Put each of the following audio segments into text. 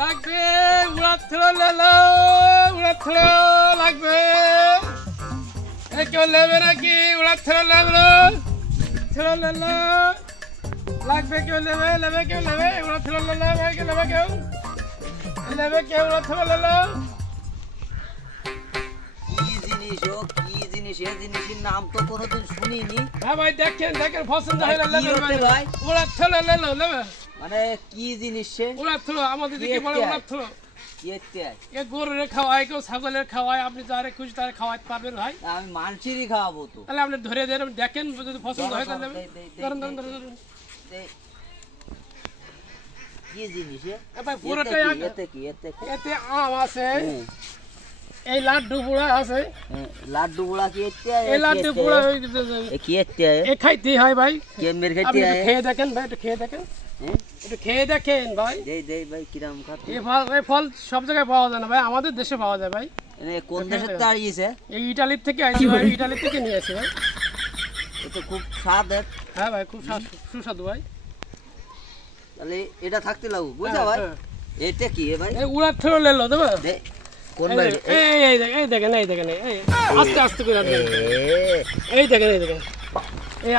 লাগবে উড়াত থলো লেলো উড়াত থলো লাগবে কেউ নেবে নাকি উড়াত থলো লেলো লাগবে কেউ নেবে কেউ নেবে উড়াত থলো লেলো কেউ নেবে কেউ উড়াত থলো লেলো কি জিনিস এই জিনিসের নাম তো কোনোদিন শুনিনি। হ্যাঁ ভাই দেখেন পছন্দ হয়ে ভাই উড়াত থলো লেলো নেবে মানে কি জিনিস সে উড়াত থলো আমাদের দিকে বলে উড়াত থলো এ গরুর খাওয়ায় কেউ ছাগলের খাওয়ায় আপনি যারে খুশি তারে খাওয়াতে পারবেন ভাই। আমি মানুষেরই খাওয়াবো তো তাহলে আপনি ধরে দেখেন যদি পছন্দ হয় তাহলে ধরুন কি জিনিস ভাই পুরোটাই এতে আম আছে এই লাড্ডু বুড়া আছে লাড্ডু বুড়া কি এই লাড্ডু বুড়া কি এ খাইতে হয় ভাই কেমনের খাইতে হয় খেয়ে দেখেন ভাই একটু খেয়ে দেখেন একটু খেয়ে দেখেন ভাই দেই ভাই কিরকম খাতে এই ফল সব জায়গায় পাওয়া যায় না ভাই আমাদের দেশে পাওয়া যায় ভাই। কোন দেশের তাড়িয়েছে? এই ইতালির থেকে আইছি ভাই ইতালি থেকে নিয়ে আসি ভাই। এটা খুব স্বাদ। হ্যাঁ ভাই খুব সুস্বাদু ভাই। তাহলে এটা থাকতে লাগু বুঝা ভাই। এটা কি ভাই এই উড়াত থলো লেলো দেবা কোন ভাই এই দেখেন এই আস্তে আস্তে করে এই দেখেন এই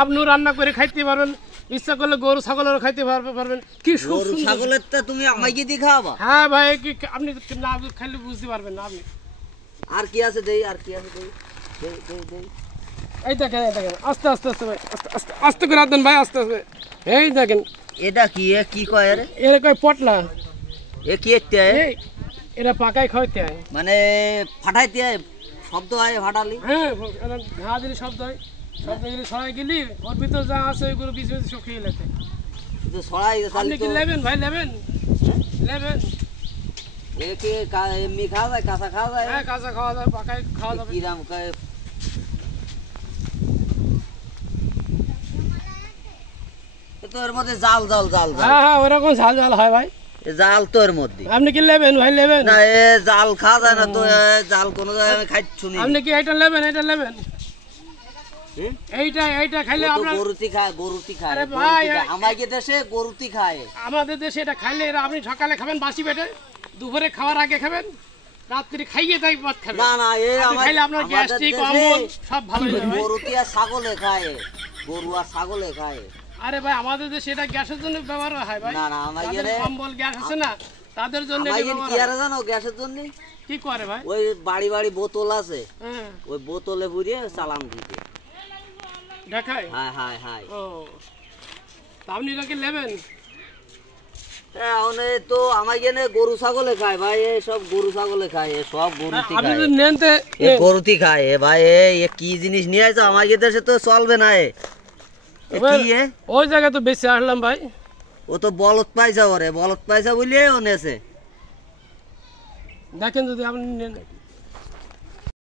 আপনি রান্না করে খাইতে পারবেন ইচ্ছা করলে গরু ছাগলেরও খাইতে পারবেন কি গরু ছাগলেরটা তুমি আমাকে দিয়ে খাওয়াবা? হ্যাঁ ভাই কি আপনি না খাইলে বুঝতে পারবেন না আপনি। আর কি আছে দেই এই দেখেন আস্তে ভাই আস্তে করে দেন ভাই আস্তে এই দেখেন এটা কি কয় রে? এর কয় পটলা কি একটা এটা পাকাই খাইতে হয় মানে ফাটাইতে হয় শব্দ হয় ফাটালি। হ্যাঁ ঘা দিলে শব্দ হয় শব্দ দিলে সরাই গেলি ওর ভিতর যা আছে ওইগুলো বিষ সব খেয়ে লেতে কিন্তু সরাই আপনি কি নেবেন ভাই নেবেন একে এমনি খাওয়া যায় কাঁচা খাওয়া যায়? হ্যাঁ কাঁচা খাওয়া যায় পাকাই খাওয়া যাবে। কি দাম তো এর মধ্যে জাল হ্যাঁ ওরকম ঝাল হয় ভাই জাল তো এর মধ্যে। আপনি কি নেবেন ভাই নেবেন? না এ জাল খাওয়া যায় না তো জাল কোনো জায়গায় আমি খাইছি না। আপনি কি এটা নেবেন এইটা খাইলে আপনার গরুতি খায় আরে ভাই আমাদের দেশে গরুতি খায়। আমাদের দেশে এটা খাইলে আপনি সকালে খাবেন বাসি পেটে দুপুরে খাওয়ার আগে খাবেন রাত্রি খাইয়ে তাই ভাত খাবেন। না এ খাইলে আপনার গ্যাস্ট্রিক অম্বল সব ভালো হয়ে যাবে। গরুতি আর ছাগলে খায় গরু আর ছাগলে খায়। আরে ভাই আমাদের দেশে এটা গ্যাসের জন্য ব্যবহার হয় ভাই। না আমাদের অম্বল গ্যাস আছে না তাদের জন্য কি আর জানো গ্যাসের জন্য কি করে ভাই ওই বাড়ি বোতল আছে ওই বোতলে ভরিয়ে চালান দিতে দেখায়। হ্যাঁ ও আপনি এটাকে নেবেন? তো আমাকে গরু ছাগলে খায় ভাই সব গরু ছাগলে খায় সব গরুতি খায় ভাই কি জিনিস নিয়ে আসছো আমাকে দেশে তো চলবে না। ওই জায়গায় তো বেশি আসলাম ভাই ও তো বলদ পাইছা বলে ও নেছে দেখেন যদি আপনি